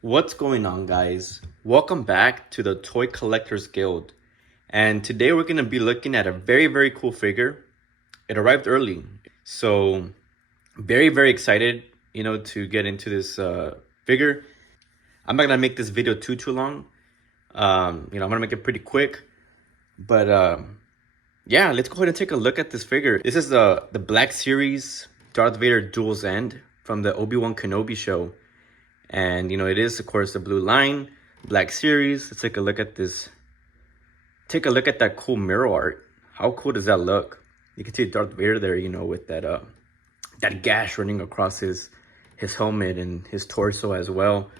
What's going on, guys? Welcome back to the Toy Collectors Guild. And today we're going to be looking at a very cool figure. It arrived early. So, very excited, to get into this figure. I'm not going to make this video too long. I'm going to make it pretty quick. But, yeah, let's go ahead and take a look at this figure. This is the Black Series Darth Vader Duels End from the Obi-Wan Kenobi show. And, it is, of course, the blue line, Black Series. Let's take a look at this. Take a look at that cool mirror art. How cool does that look? You can see Darth Vader there, with that gash running across his helmet and his torso as well,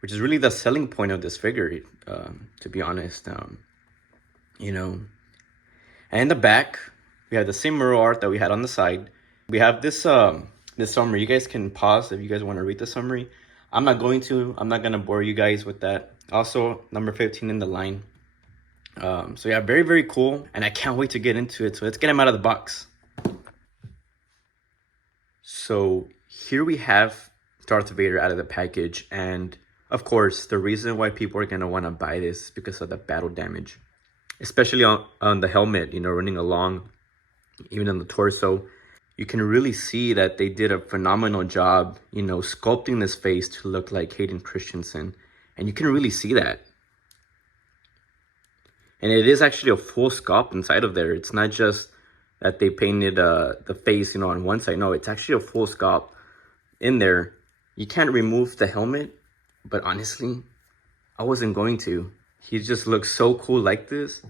which is really the selling point of this figure, to be honest. And in the back, we have the same mirror art that we had on the side. We have this summary. You guys can pause if you guys want to read the summary. I'm not going to. I'm not going to bore you guys with that. Also, number 15 in the line. So yeah, very cool. And I can't wait to get into it. So let's get him out of the box. So here we have Darth Vader out of the package. And of course, the reason why people are going to want to buy this is because of the battle damage. Especially on the helmet, running along, even on the torso. You can really see that they did a phenomenal job, sculpting this face to look like Hayden Christensen. And you can really see that. And it is actually a full sculpt inside of there. It's not just that they painted the face, on one side. No, it's actually a full sculpt in there. You can't remove the helmet, but honestly, I wasn't going to. He just looks so cool like this.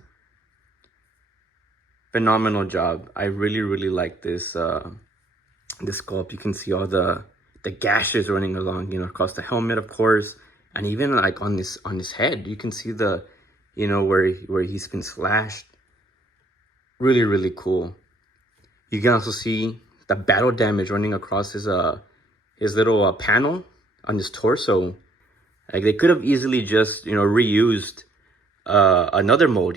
Phenomenal job. I really like this this sculpt. You can see all the gashes running along, across the helmet, of course, and even like on his head. You can see the, where he's been slashed. Really cool. You can also see the battle damage running across his little panel on his torso. Like they could have easily just reused another mode,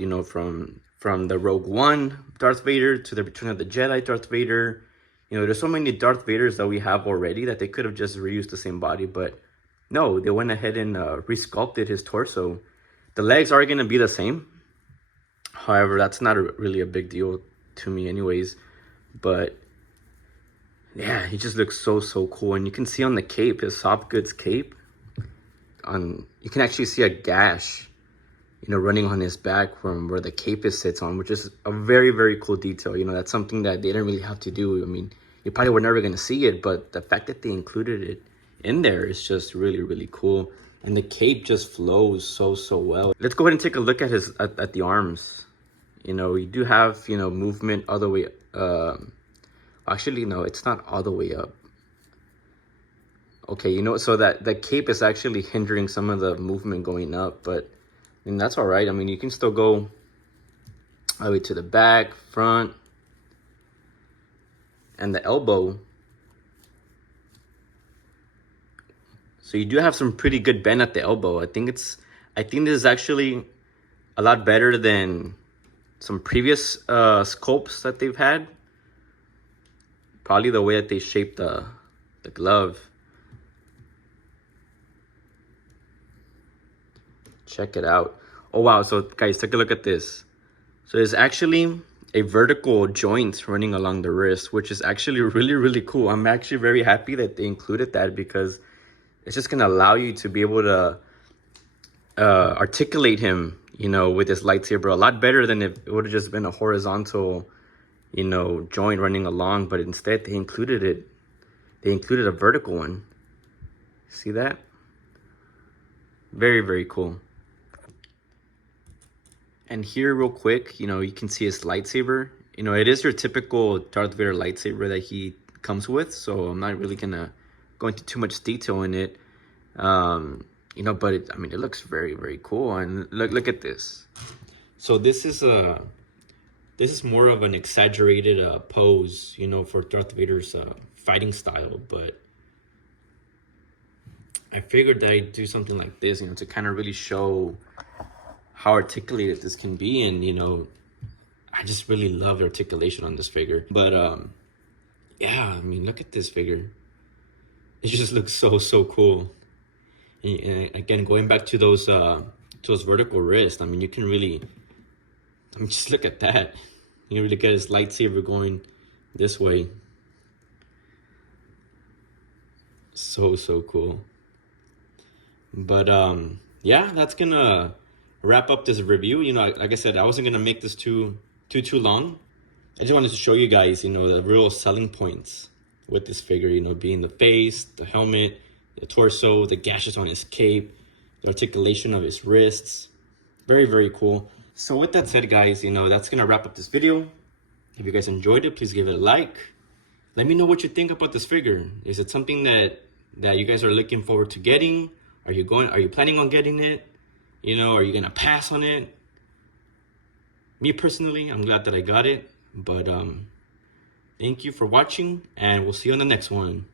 from the Rogue One Darth Vader to the Return of the Jedi Darth Vader. There's so many Darth Vaders that we have already that they could have just reused the same body. But no, they went ahead and resculpted his torso. The legs are going to be the same. However, that's not really a big deal to me anyways. But yeah, he just looks so cool. And you can see on the cape, his soft goods cape, you can actually see a gash running on his back from where the cape sits on, which is a very cool detail. That's something that they didn't really have to do. I mean, you probably were never going to see it, but the fact that they included it in there is just really cool. And the cape just flows so well. Let's go ahead and take a look at at the arms. We do have, movement all the way, actually, no, it's not all the way up. Okay, so that the cape is actually hindering some of the movement going up, but that's all right. I mean, you can still go all the way to the back, front, and the elbow. So you do have some pretty good bend at the elbow. I think this is actually a lot better than some previous sculpts that they've had. Probably the way that they shaped the glove. Check it out. Oh wow, so guys, take a look at this. So there's actually a vertical joint running along the wrist, which is actually really cool. I'm actually very happy that they included that, because it's just gonna allow you to be able to articulate him, with this lightsaber a lot better than if it would have just been a horizontal, joint running along. But instead they included it. They included a vertical one. See that? Very cool. And here real quick, you can see his lightsaber. It is your typical Darth Vader lightsaber that he comes with. So I'm not really going to go into too much detail in it. But it looks very cool. And look at this. So this is more of an exaggerated pose, for Darth Vader's fighting style. But I figured that I'd do something like this, to kind of really show how articulated this can be. And I just really love the articulation on this figure. But yeah, I mean, look at this figure. It just looks so cool. And again, going back to those vertical wrists, I mean, you can really, I mean, just look at that. You can really get his lightsaber going this way. So cool. But yeah, that's gonna wrap up this review. You know, like I said, I wasn't gonna make this too long. I just wanted to show you guys, you know, the real selling points with this figure, you know, being the face, the helmet, the torso, the gashes on his cape, the articulation of his wrists. Very cool. So with that said, guys, you know, that's gonna wrap up this video. If you guys enjoyed it, please give it a like. Let me know what you think about this figure. Is it something that you guys are looking forward to getting? Are you planning on getting it? You know, are you gonna pass on it? Me personally, I'm glad that I got it. But thank you for watching, and we'll see you on the next one.